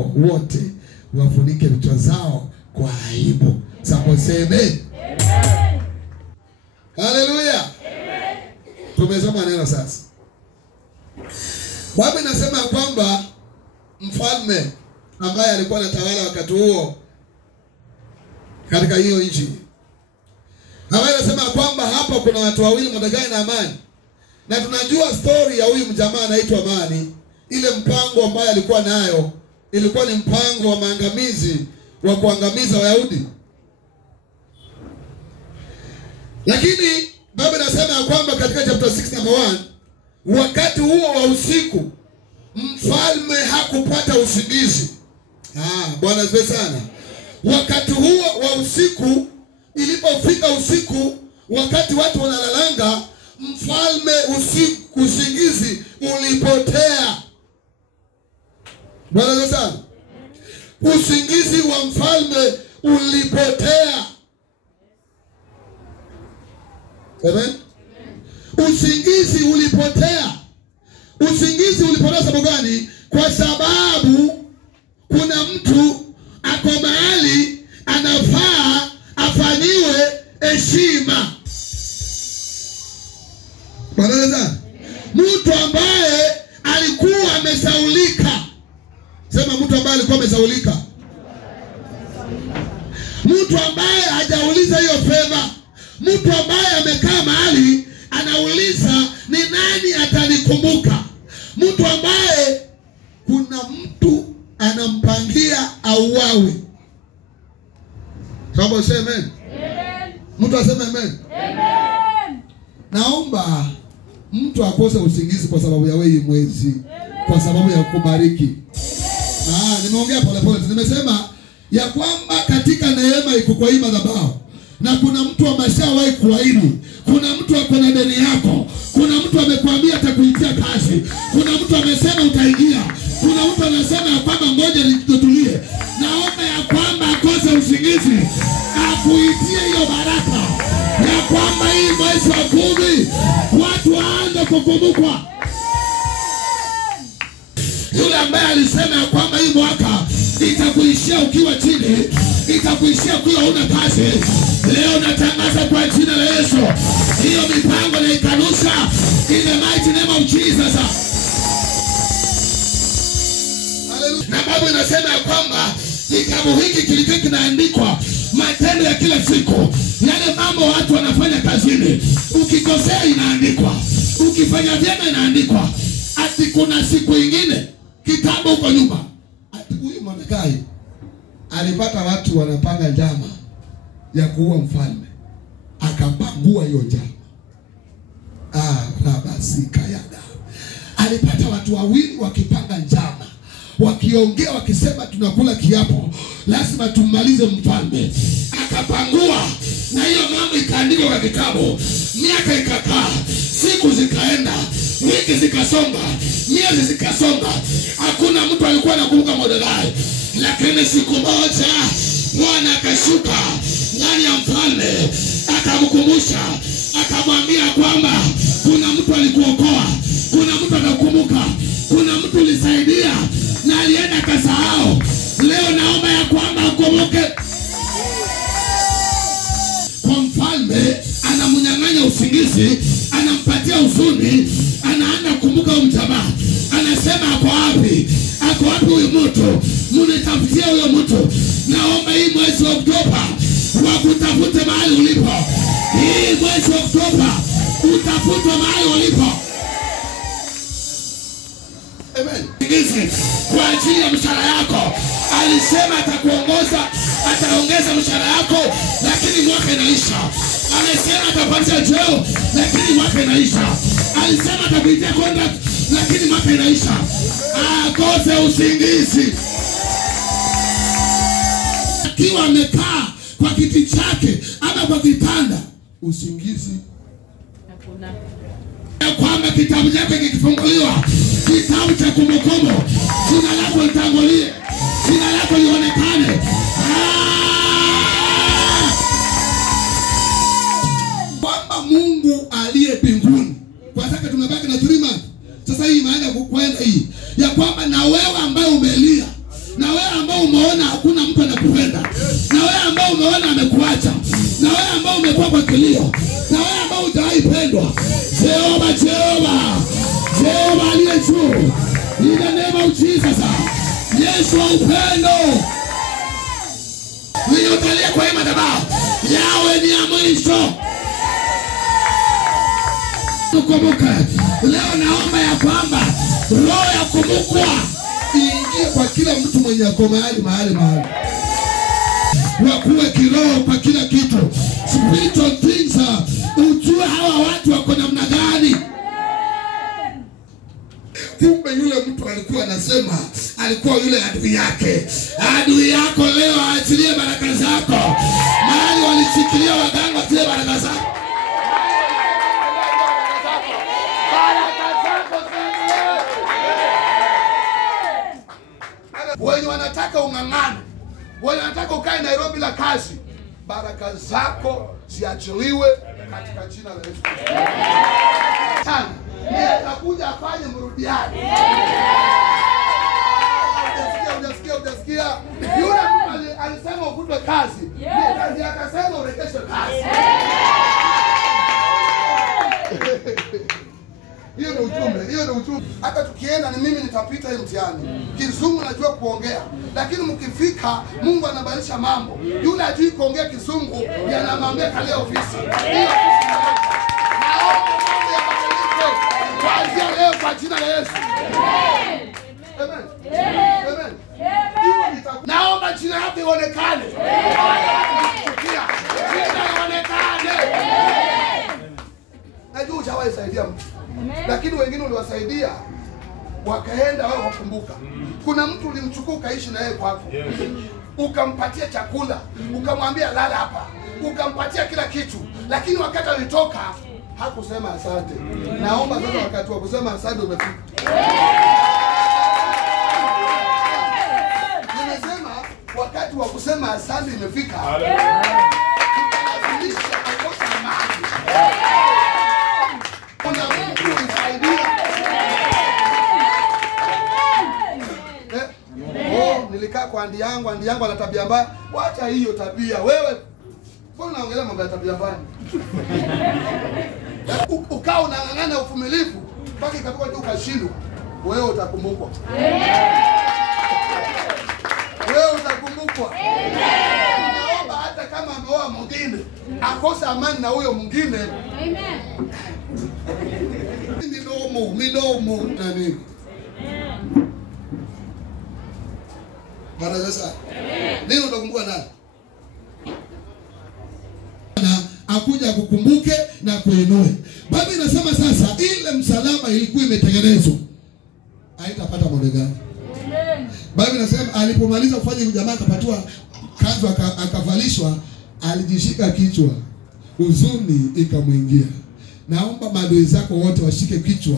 wote wafunike vichwa zao kwa aibu. Samoseme. Amen. Haleluya. Amen. Tumesoma neno sasa. Biblia inasema kwamba mfalme ambaye alikuwa anatawala wakati huo katika hiyo nchi, ambaye anasema kwamba hapa kuna watu wawili, Mordekai na Hamani. Na tunajua story ya huyu mjamaa anaitwa Hamani. Ile mpango ambaye alikuwa nayo ilikuwa ni mpango wa maangamizi, wa kuangamiza Wayahudi. Lakini Biblia inasema kwamba katika chapter 6 number 1, wakati huo wa usiku mfalme hakupata usingizi. Bwana asifiwe sana. Wakati huo wa usiku, ilipofika usiku, wakati watu wanalalanga, mfalme usingizi ulipotea. Bwana asifiwe sana. Usingizi wa mfalme ulipotea. Amen. Usingizi ulipotea. Usingizi ulipotea sababu gani? Kwa sababu kuna mtu ako mahali anafaa afanyiwe heshima. Bwana, mtu ambaye alikuwa amesaulika. Sema mtu ambaye alikuwa amesaulika. Mtu ambaye hajauliza hiyo favor. Mtu ambaye amekaa mahali anauliza ni nani atanikumbuka. Mtu ambaye kuna mtu anampangia auawe. Sababu sema amen. Mtu aseme amen. Amen. Naomba mtu akose usingizi kwa sababu ya wewe mwezi. Kwa sababu ya kubariki. Nimeongea pole pole. Nimesema ya kwamba katika neema iko kwa hii madhabahu. Na kuna mtu ameshawahi kuahidi. Kuna mtu ako na deni yako. Kuna mtu amekwambia atakuitia kazi. Kuna mtu amesema utaingia. Kuna mtu anasema ya kwamba ngoja nitulie. Naomba ya kwamba akose usingizi, akuitie hiyo baraka. Ya kwamba hii mwezi wa 10 watu waanze kukumbukwa. Yule ambaye alisema ya kwamba hii mwaka itakuishia ukiwa chini, itakuishia ukiwa huna kazi, leo natangaza kwa jina la Yesu, hiyo mipango na ikanusha in the mighty name of Jesus. Hallelujah. Na Biblia inasema ya kwamba kitabu hiki kilikuwa kinaandikwa matendo ya kila siku, yale mambo watu wanafanya kazini. Ukikosea inaandikwa, ukifanya vyema inaandikwa. Ati kuna siku nyingine kitabu huko nyuma, ati huyu Mordekai alipata watu wanapanga njama ya kuua mfalme, akapangua hiyo njama. Rabasika yada. Alipata watu wawili wakipanga njama, wakiongea wakisema tunakula kiapo lazima tumalize mfalme. Akapangua na hiyo mambo ikaandikwa kwa kitabu. Miaka ikakaa, siku zikaenda, wiki zikasonga, miezi zikasonga. Hakuna mtu alikuwa anakumbuka Mordekai. Lakini siku moja Bwana akashuka ndani ya mfalme, akamkumbusha, akamwambia kwamba kuna mtu alikuokoa, kuna mtu atakumbuka, kuna mtu ulisaidia na alienda kasahau. Leo naomba ya kwamba ukumbuke. Kwa mfalme anamnyang'anya usingizi, anampatia huzuni, anaanza kukumbuka mjamaa. Anasema ako wapi? Ako wapi huyu mtu? Munitafutie huyo mtu. Naomba hii mwezi wa Oktoba wakutafute mahali ulipo. Hii mwezi wa Oktoba utafutwe mahali ulipo. Amen. Kwa ajili ya mshahara yako. Alisema atakuongoza, ataongeza mshahara yako, lakini mwaka inaisha. Alisema atapandisha cheo, lakini mwaka inaisha. Alisema atakuitia contract, lakini mwaka inaisha. Akose usingizi. Akiwa amekaa kwa kiti chake ama kwa kitanda, usingizi hakuna. Ya kwamba kitabu chake kikifunguliwa, kitabu cha kumbukumbu, jina lako litangulie, jina lako lionekane. Kwamba Mungu aliye mbinguni. Kwa sasa tumebaki na 3 months. Sasa hii maana kwenda hii ya kwamba na wewe ambaye umelia, na unaona hakuna mtu anakupenda, na wewe ambao umeona amekuacha, na wewe ambao umekuwa kwa kilio, na wewe ambao hujawahi pendwa, Jehova aliye juu, in the name of Jesus, Yesu wa upendo, niliotalia kwa hema madhabahu yawe ni ya mwisho. Kumbuka leo, naomba ya kwamba roho ya kumbukwa iingie kwa kila mtu mwenye ako mahali wakuwe kiroho kwa kila kitu, spiritual things. Ujue hawa watu wako namna gani. Kumbe yule mtu alikuwa anasema alikuwa yule adui yake. Adui yako leo aachilie baraka zako. Mahali walishikilia waganga aachilie baraka zako. Wenye wanataka ung'ang'ane, wenye wanataka ukae Nairobi la kazi, baraka zako ziachiliwe katika jina la Yesu. Sana yeye atakuja afanye mrudiano. Unasikia yule mtu alisema ufutwe kazi, yeye kazi akasema urekeshwe kazi. Hiyo ni ujumbe. Hata tukienda ni mimi nitapita hiyo mtihani. Kizungu najua kuongea, lakini mkifika Mungu anabadilisha mambo. Yule ajui kuongea Kizungu yanamwambia kale ofisi. Hiyo ofisi naomba mambo yabadilike kuanzia leo kwa jina la Yesu. Amen. Amen. Naomba jina lako ionekane. Jina ionekane. Najua hujawahi saidia mtu, lakini wengine uliwasaidia wakaenda wao wakumbuka. Kuna mtu ulimchukua ukaishi na yeye kwako, ukampatia chakula, ukamwambia lala hapa, ukampatia kila kitu, lakini wakati alitoka hakusema asante. Naomba sasa wakati wa kusema asante umefika. Nimesema wakati wa kusema asante imefika. Tutalazimisha makosa amani. Kuna mtu unisaidia. Nilikaa kwa andi yangu ana tabia mbaya. Wacha hiyo tabia. Wewe mbona unaongelea mambo ya tabia mbaya? Ukao unang'ang'ana uvumilivu mpaka ikatoka juu ukashindwa. Wewe utakumbukwa. Wewe utakumbukwa. Naomba hata kama ameoa mwingine akosa amani na huyo mwingine. Amen. Midomo na nini? Bwana sasa. Nini utakumbuka nani? Na akuja kukumbuke na kuinue. Baba inasema sasa ile msalaba ilikuwa imetengenezwa, haitapata Mordekai. Baba inasema alipomaliza kufanya jamaa akapatiwa kanzu akavalishwa, alijishika kichwa, huzuni ikamwingia. Naomba maadui zako wote washike kichwa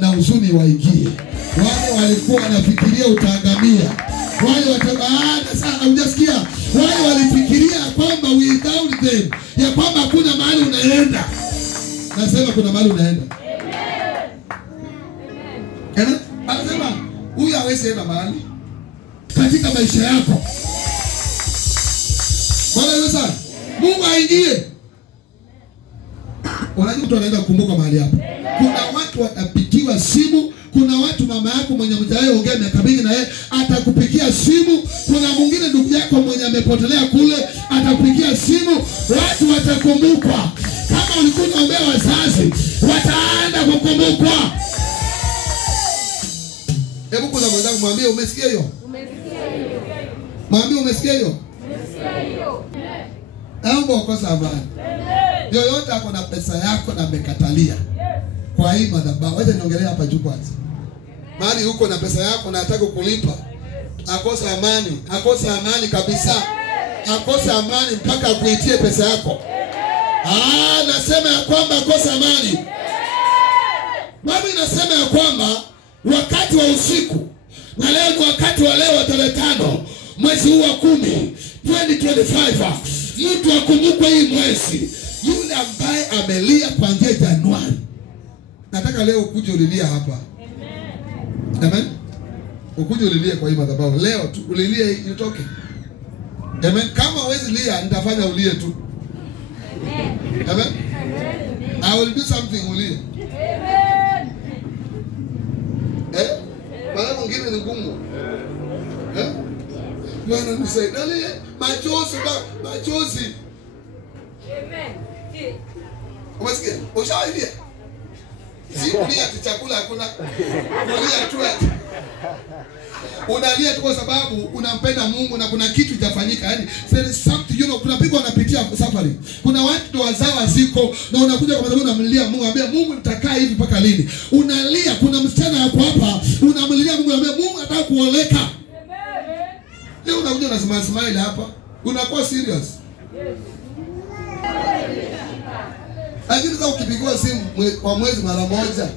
na huzuni waingie. Wale walikuwa wanafikiria utaangamia, wale watabaada sana, hujasikia? Wale walifikiria kwamba without them ya kwamba hakuna mahali unaenda. Nasema kuna mahali unaenda. Amen. Anasema huyu hawezi enda mahali katika maisha yako. Bwana Yesu, Mungu aingie. Unajua mtu anaenda kukumbuka mahali hapo. Kuna watu watapikiwa simu, kuna watu mama yako mwenye mtaye ongea miaka mingi na yeye atakupikia simu, kuna mwingine ndugu yako mwenye amepotelea kule atakupikia simu, watu watakumbukwa. Kama ulikuwa unaombea wazazi, wataanza kukumbukwa. Hebu kuna mwenzangu mwambie umesikia hiyo? Umesikia hiyo. Mwambie umesikia hiyo? Umesikia hiyo. Naomba ukosa amani. Yoyote ako na pesa yako na amekatalia kwa hii madhabahu, wacha niongelee hapa juu kwanza. Mahali huko na pesa yako na hataka kulipa, akosa amani kabisa. Akosa amani mpaka akuitie pesa yako. Nasema ya kwamba akosa amani. Baba inasema ya kwamba wakati wa usiku, na leo ni wakati wa leo tarehe 5 mwezi huu wa 10 2025, mtu akumbukwe hii mwezi. Yule ambaye amelia kuanzia Januari, nataka leo ukuje ulilia hapa. Amen. ukuje ulilie kwa hii madhabahu leo tu, ulilie itoke. Amen. Kama huwezi lia, nitafanya ulie tu. Amen. I will do something ulie. Amen. Mara mwingine ni ngumu. Bwana nisaidie. Machozi. Amen. Umesikia? Ushaidia? Si kulia chakula hakuna. Kulia tu ati. Unalia tu kwa sababu unampenda Mungu na kuna kitu kitafanyika. Yaani there is something, kuna people wanapitia safari. Kuna watu ndo wazawa ziko na unakuja kwa sababu unamlilia Mungu, anambia Mungu nitakaa hivi mpaka lini? Unalia, kuna msichana yako hapa, unamlilia Mungu, anambia Mungu nataka kuoleka. Amen. Leo unakuja unasema smile hapa. Unakuwa serious. Yes. Lakini sasa ukipigiwa simu kwa mwezi mara moja,